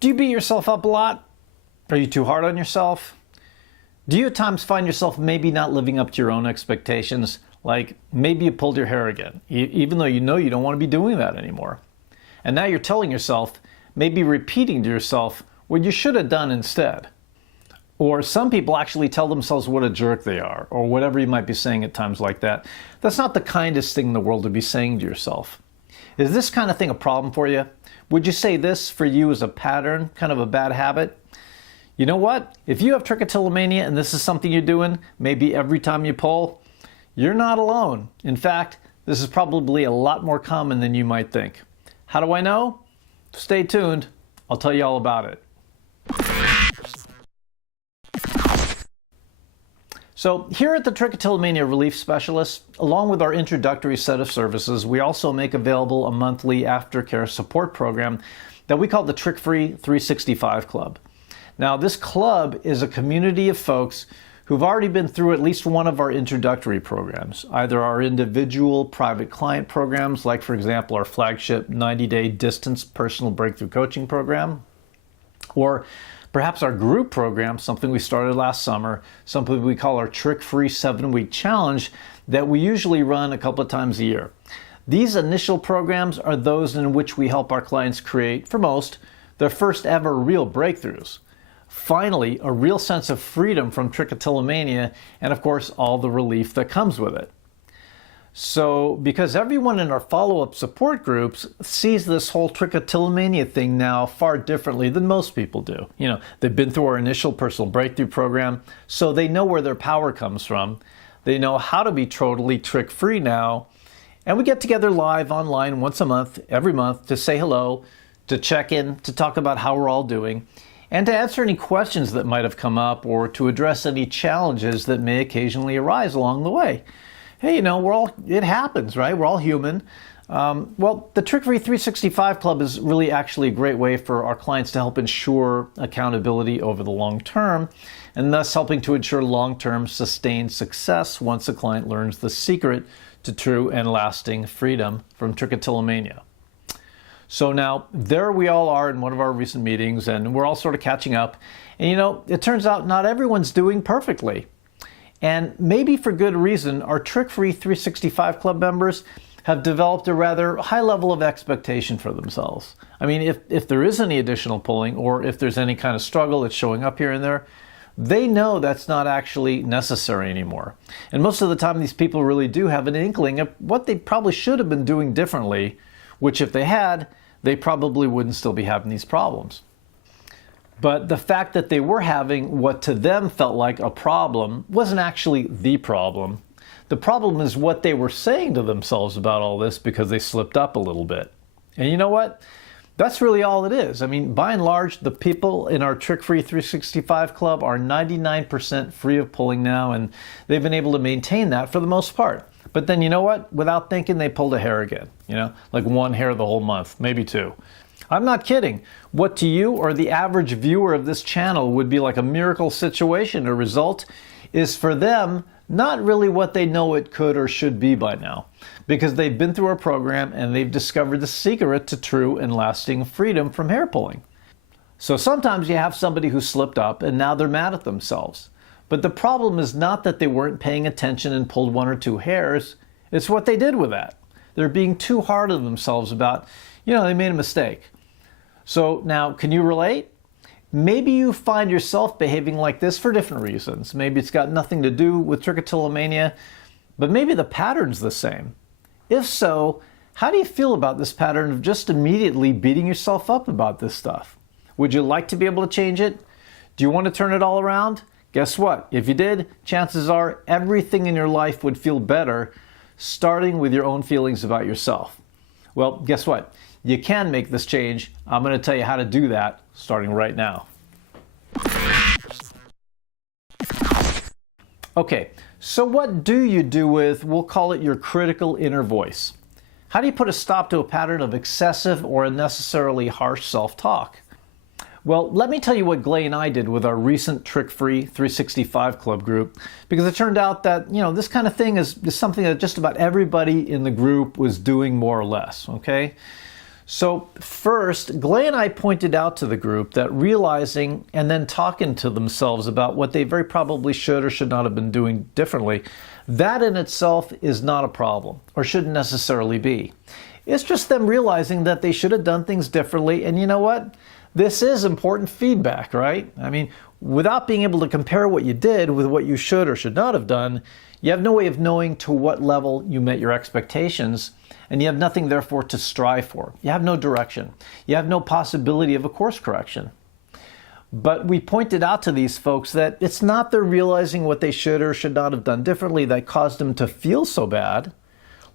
Do you beat yourself up a lot? Are you too hard on yourself? Do you at times find yourself maybe not living up to your own expectations? Like maybe you pulled your hair again, even though you know you don't want to be doing that anymore. And now you're telling yourself, maybe repeating to yourself what you should have done instead. Or some people actually tell themselves what a jerk they are, or whatever you might be saying at times like that. That's not the kindest thing in the world to be saying to yourself. Is this kind of thing a problem for you? Would you say this for you is a pattern, kind of a bad habit? You know what? If you have trichotillomania and this is something you're doing, maybe every time you pull, you're not alone. In fact, this is probably a lot more common than you might think. How do I know? Stay tuned. I'll tell you all about it. So here at the Trichotillomania Relief Specialists, along with our introductory set of services, we also make available a monthly aftercare support program that we call the TRICH-FREE 365 Club. Now, this club is a community of folks who've already been through at least one of our introductory programs, either our individual private client programs, like, for example, our flagship 90-day distance personal breakthrough coaching program, or perhaps our group program, something we started last summer, something we call our TRICH-FREE 7-week challenge that we usually run a couple of times a year. These initial programs are those in which we help our clients create, for most, their first ever real breakthroughs. Finally, a real sense of freedom from trichotillomania and, of course, all the relief that comes with it. So, because everyone in our follow-up support groups sees this whole trichotillomania thing now far differently than most people do. You know, they've been through our initial personal breakthrough program, so they know where their power comes from. They know how to be totally trick-free now. And we get together live online once a month, every month, to say hello, to check in, to talk about how we're all doing, and to answer any questions that might have come up or to address any challenges that may occasionally arise along the way. Hey, you know, it happens, right? We're all human. Well, the TRICH-FREE 365 Club is really actually a great way for our clients to help ensure accountability over the long term, and thus helping to ensure long-term sustained success once a client learns the secret to true and lasting freedom from trichotillomania. So now, there we all are in one of our recent meetings, and we're all sort of catching up. And you know, it turns out not everyone's doing perfectly. And maybe for good reason, our TRICH-FREE 365 Club members have developed a rather high level of expectation for themselves. I mean, if there is any additional pulling, or if there's any kind of struggle that's showing up here and there, they know that's not actually necessary anymore. And most of the time, these people really do have an inkling of what they probably should have been doing differently, which if they had, they probably wouldn't still be having these problems. But the fact that they were having what to them felt like a problem wasn't actually the problem. The problem is what they were saying to themselves about all this because they slipped up a little bit. And you know what? That's really all it is. I mean, by and large, the people in our TRICH-FREE 365 Club are 99% free of pulling now, and they've been able to maintain that for the most part. But then you know what? Without thinking, they pulled a hair again. You know, like one hair the whole month, maybe two. I'm not kidding. What to you or the average viewer of this channel would be like a miracle situation or result is for them not really what they know it could or should be by now, because they've been through our program and they've discovered the secret to true and lasting freedom from hair pulling. So sometimes you have somebody who slipped up and now they're mad at themselves. But the problem is not that they weren't paying attention and pulled one or two hairs, it's what they did with that. They're being too hard on themselves about, you know, they made a mistake. So now, can you relate? Maybe you find yourself behaving like this for different reasons. Maybe it's got nothing to do with trichotillomania, but maybe the pattern's the same. If so, how do you feel about this pattern of just immediately beating yourself up about this stuff? Would you like to be able to change it? Do you want to turn it all around? Guess what? If you did, chances are everything in your life would feel better, starting with your own feelings about yourself. Well, guess what? You can make this change. I'm going to tell you how to do that starting right now. Okay, so what do you do with, we'll call it your critical inner voice? How do you put a stop to a pattern of excessive or unnecessarily harsh self-talk? Well, let me tell you what Glay and I did with our recent TRICH-FREE 365 Club group, because it turned out that, you know, this kind of thing is something that just about everybody in the group was doing more or less, okay? So first, Glay and I pointed out to the group that realizing and then talking to themselves about what they very probably should or should not have been doing differently, that in itself is not a problem, or shouldn't necessarily be. It's just them realizing that they should have done things differently, and you know what? This is important feedback, right? I mean, without being able to compare what you did with what you should or should not have done, you have no way of knowing to what level you met your expectations, and you have nothing, therefore, to strive for. You have no direction. You have no possibility of a course correction. But we pointed out to these folks that it's not their realizing what they should or should not have done differently that caused them to feel so bad.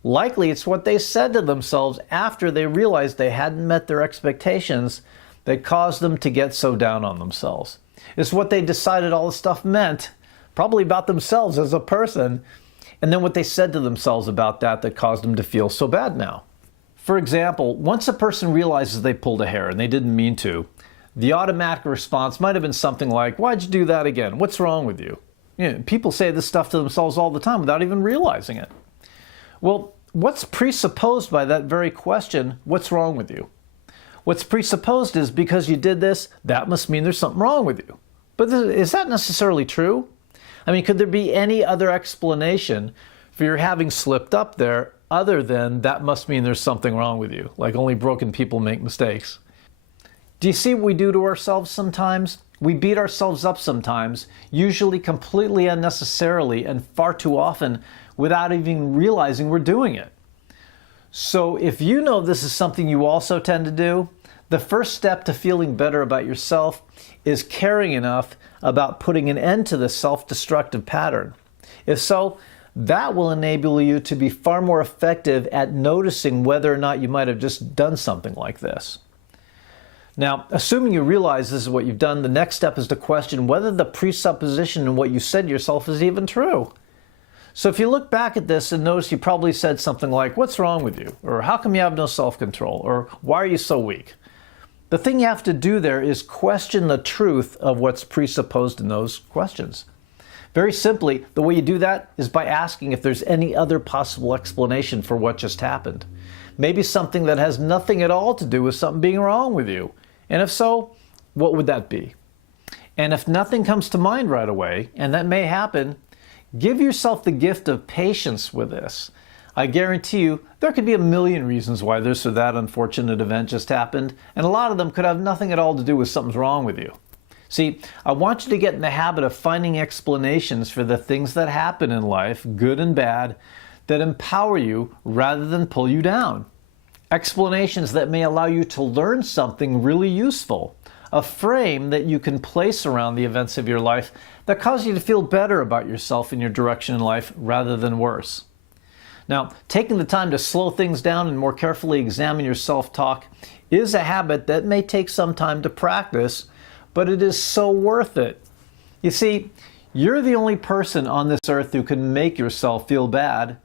Likely, it's what they said to themselves after they realized they hadn't met their expectations that caused them to get so down on themselves. It's what they decided all this stuff meant, probably about themselves as a person, and then what they said to themselves about that caused them to feel so bad now. For example, once a person realizes they pulled a hair and they didn't mean to, the automatic response might have been something like, "Why'd you do that again? What's wrong with you?" People say this stuff to themselves all the time without even realizing it. Well, what's presupposed by that very question, "What's wrong with you?" What's presupposed is because you did this, that must mean there's something wrong with you. But is that necessarily true? I mean, could there be any other explanation for your having slipped up there other than that must mean there's something wrong with you, like only broken people make mistakes? Do you see what we do to ourselves sometimes? We beat ourselves up sometimes, usually completely unnecessarily and far too often without even realizing we're doing it. So if you know this is something you also tend to do, the first step to feeling better about yourself is caring enough about putting an end to this self-destructive pattern. If so, that will enable you to be far more effective at noticing whether or not you might have just done something like this. Now, assuming you realize this is what you've done, the next step is to question whether the presupposition in what you said to yourself is even true. So if you look back at this and notice you probably said something like, "What's wrong with you?" or "How come you have no self-control?" or "Why are you so weak?" The thing you have to do there is question the truth of what's presupposed in those questions. Very simply, the way you do that is by asking if there's any other possible explanation for what just happened. Maybe something that has nothing at all to do with something being wrong with you. And if so, what would that be? And if nothing comes to mind right away, and that may happen, give yourself the gift of patience with this. I guarantee you there could be a million reasons why this or that unfortunate event just happened, and a lot of them could have nothing at all to do with something's wrong with you. See, I want you to get in the habit of finding explanations for the things that happen in life, good and bad, that empower you rather than pull you down. Explanations that may allow you to learn something really useful, a frame that you can place around the events of your life that cause you to feel better about yourself and your direction in life rather than worse. Now, taking the time to slow things down and more carefully examine your self-talk is a habit that may take some time to practice, but it is so worth it. You see, you're the only person on this earth who can make yourself feel bad,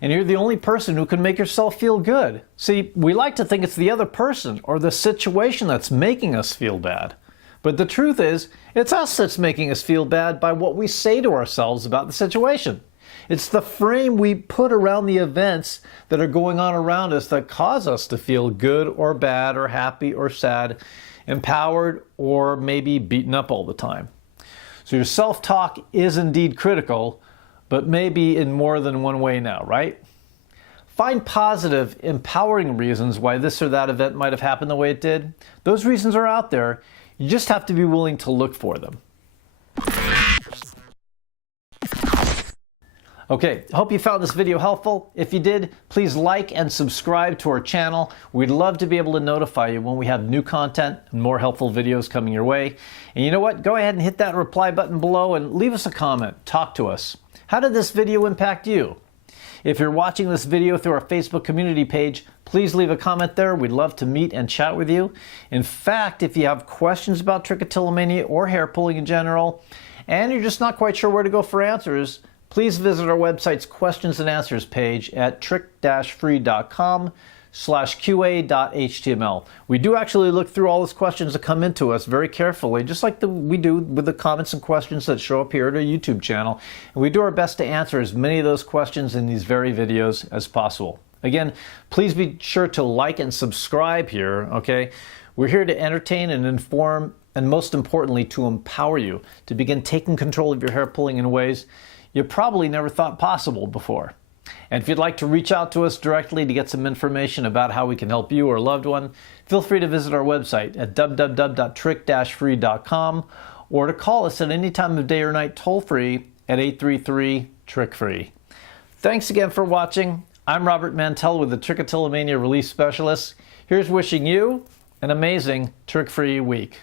and you're the only person who can make yourself feel good. See, we like to think it's the other person or the situation that's making us feel bad. But the truth is, it's us that's making us feel bad by what we say to ourselves about the situation. It's the frame we put around the events that are going on around us that cause us to feel good or bad or happy or sad, empowered or maybe beaten up all the time. So your self-talk is indeed critical, but maybe in more than one way now, right? Find positive, empowering reasons why this or that event might have happened the way it did. Those reasons are out there. You just have to be willing to look for them. Okay, hope you found this video helpful. If you did, please like and subscribe to our channel. We'd love to be able to notify you when we have new content and more helpful videos coming your way. And you know what? Go ahead and hit that reply button below and leave us a comment. Talk to us. How did this video impact you? If you're watching this video through our Facebook community page, please leave a comment there. We'd love to meet and chat with you. In fact, if you have questions about trichotillomania or hair pulling in general, and you're just not quite sure where to go for answers, please visit our website's questions and answers page at trick-free.com/qa.html. We do actually look through all those questions that come into us very carefully, just like we do with the comments and questions that show up here at our YouTube channel. And we do our best to answer as many of those questions in these very videos as possible. Again, please be sure to like and subscribe here, okay? We're here to entertain and inform, and most importantly, to empower you to begin taking control of your hair pulling in ways you probably never thought possible before. And if you'd like to reach out to us directly to get some information about how we can help you or a loved one, feel free to visit our website at www.trick-free.com or to call us at any time of day or night toll-free at 833-TRICH-FREE. Thanks again for watching. I'm Robert Mantell with the Trichotillomania Relief Specialists. Here's wishing you an amazing trick-free week.